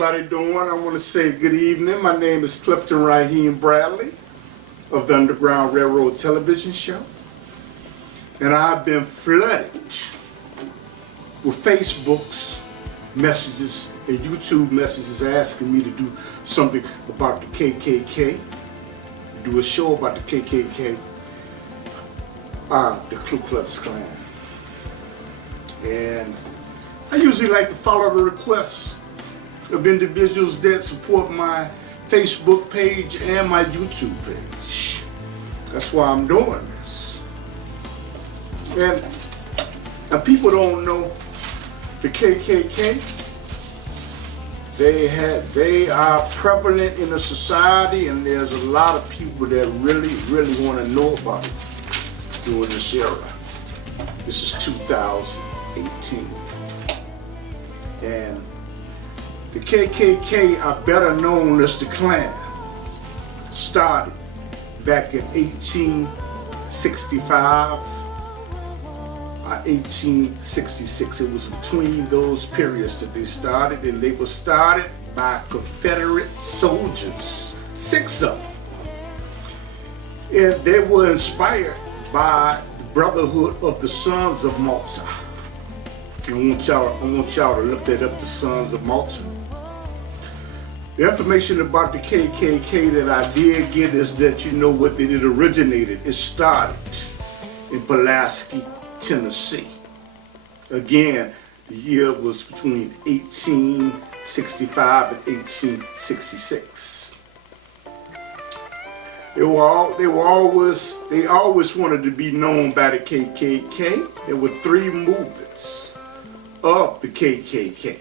everybody doing? I want to say good evening. My name is Clifton Raheem Bradley of the Underground Railroad television show. And I've been flooded with Facebook's messages and YouTube messages asking me to do something about the KKK, do a show about the KKK, the Ku Klux Klan. And I usually like to follow the requests of individuals that support my Facebook page and my YouTube page. That's why I'm doing this. And people don't know the KKK. They are prevalent in the society, and there's a lot of people that really want to know about it during this era. This is 2018. And the KKK are better known as the Klan. Started back in 1865 or 1866. It was between those periods that they started, and they were started by Confederate soldiers, 6 of them. And they were inspired by the Brotherhood of the Sons of Malta. I want y'all to look that up, the Sons of Malta. The information about the KKK that I did get is that you know what it originated. It started in Pulaski, Tennessee. Again, the year was between 1865 and 1866. They always wanted to be known by the KKK. There were 3 movements of the KKK,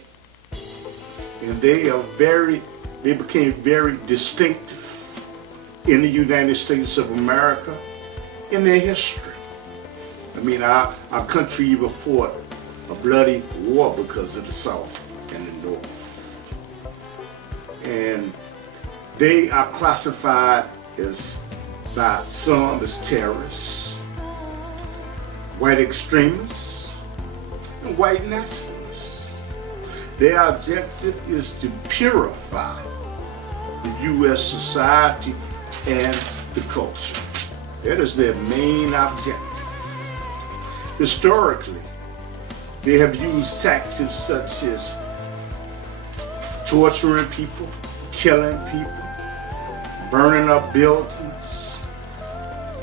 and they became very distinctive in the United States of America in their history. I mean, our country even fought a bloody war because of the South and the North, and they are classified by some as terrorists, white extremists, and white nationalists. Their objective is to purify the U.S. society and the culture. That is their main objective. Historically, they have used tactics such as torturing people, killing people, burning up buildings.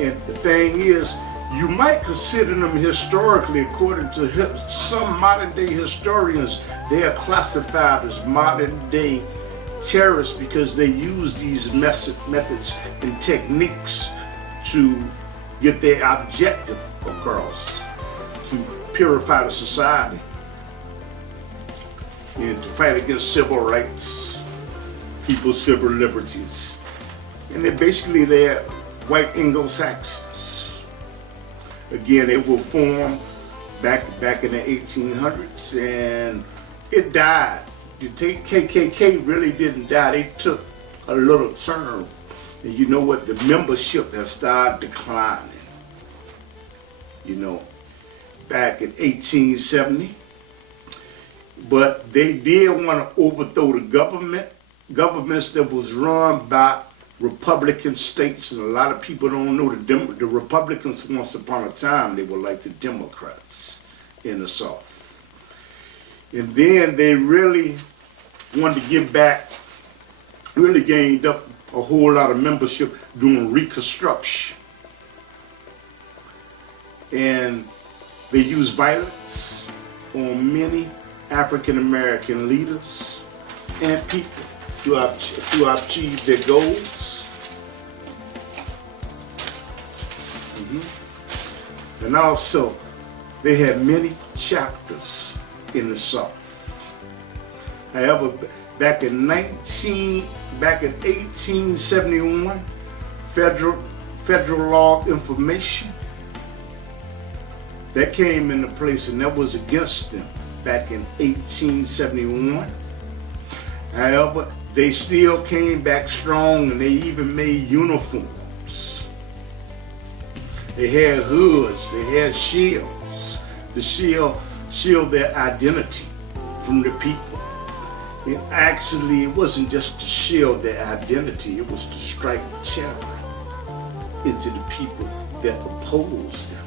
And the thing is, you might consider them historically, according to some modern day historians, they are classified as modern day terrorists because they use these methods and techniques to get their objective across, to purify the society and to fight against civil rights, people's civil liberties. And they're white Anglo-Saxons. Again, they were formed back in the 1800s, and it died. The KKK really didn't die. They took a little turn, and you know what? The membership has started declining. You know, back in 1870, but they did want to overthrow the governments that was run by Republican states, and a lot of people don't know the Republicans once upon a time, they were like the Democrats in the South. And then they really wanted to give back, really gained up a whole lot of membership during Reconstruction. And they used violence on many African American leaders and people to achieve their goals. And also, they had many chapters in the South. However, back in 1871, federal law information that came into place, and that was against them back in 1871. However, they still came back strong, and they even made uniforms. They had hoods, they had shields to shield their identity from the people. And actually, it wasn't just to shield their identity, it was to strike terror into the people that opposed them.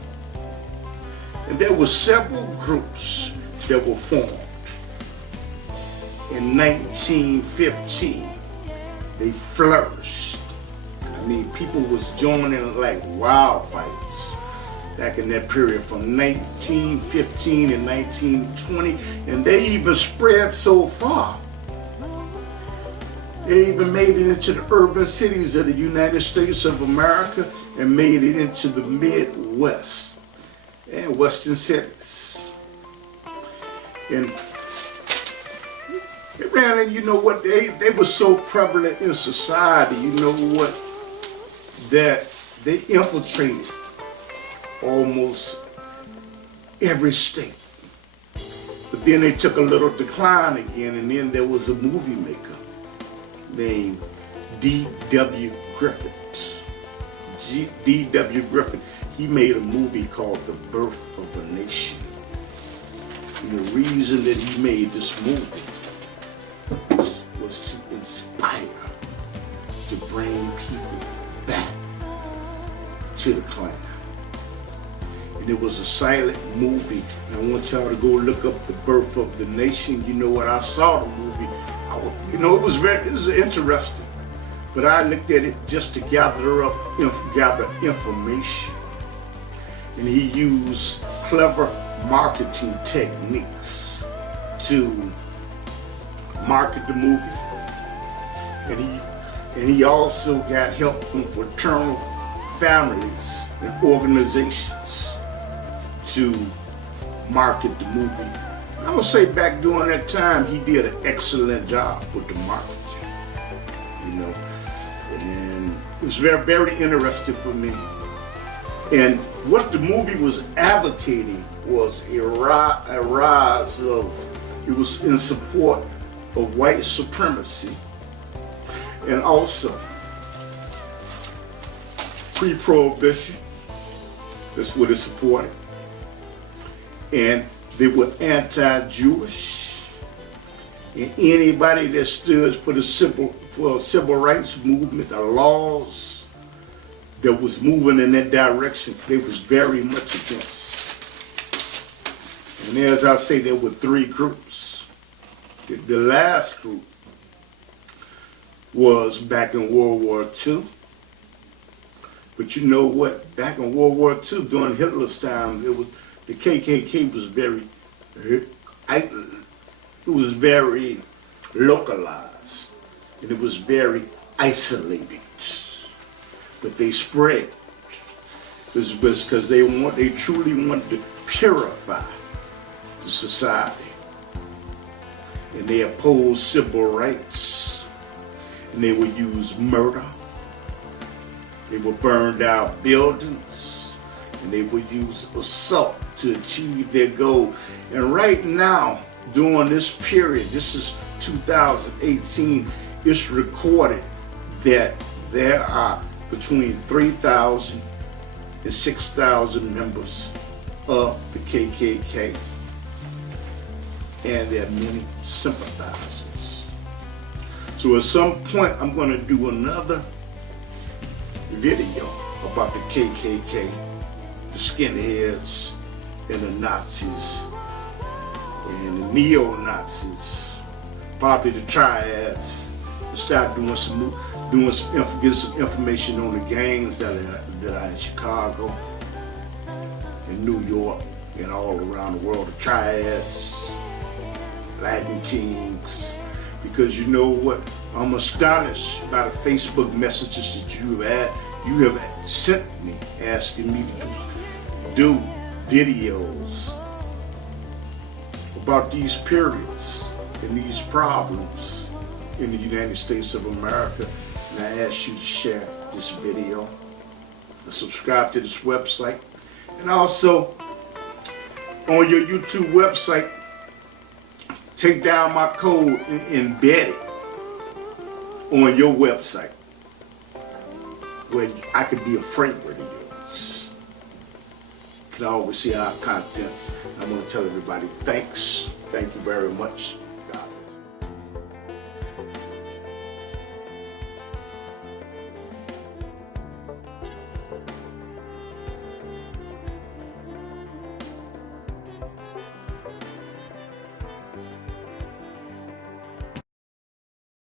And there were several groups that were formed. In 1915, they flourished. I mean, people was joining like wildfires back in that period from 1915 and 1920, and they even spread so far. They even made it into the urban cities of the United States of America and made it into the Midwest and Western cities. And they ran, and you know what, they were so prevalent in society, you know what, that they infiltrated almost every state. But then they took a little decline again, and then there was a movie maker named D.W. Griffith. D.W. Griffith, he made a movie called The Birth of a Nation. And the reason that he made this movie was to inspire, to bring people back to the Klan. And it was a silent movie. And I want y'all to go look up The Birth of the Nation. You know what, I saw the movie. It was interesting. But I looked at it just to gather information. And he used clever marketing techniques to market the movie. And he also got help from fraternal families and organizations to market the movie. And I would say back during that time, he did an excellent job with the marketing, you know. And it was very, very interesting for me. And what the movie was advocating was a rise of, it was in support of white supremacy and also pre-prohibition. That's what it supported. And they were anti-Jewish. And anybody that stood for the civil rights movement, the laws that was moving in that direction, they was very much against. And as I say, there were three groups. The last group was back in World War II. But you know what? Back in World War II, during Hitler's time, the KKK was very localized, and it was very isolated. But they spread. It was because they truly wanted to purify the society. And they opposed civil rights. And they would use murder. They would burn down buildings. And they would use assault to achieve their goal. And right now, during this period, this is 2018, it's recorded that there are between 3,000 and 6,000 members of the KKK. And there are many sympathizers. So at some point, I'm going to do another video about the KKK, the skinheads, and the Nazis, and the neo-Nazis, probably the triads, and start getting some information on the gangs that are in Chicago, in New York, and all around the world, the triads, Latin Kings, because you know what? I'm astonished by the Facebook messages that you have sent me, asking me to do videos about these periods and these problems in the United States of America. And I ask you to share this video, and subscribe to this website, and also on your YouTube website, take down my code and embed it on your website where I could be a friend with yours. You can always see our contents. I'm going to tell everybody thanks. Thank you very much. God bless.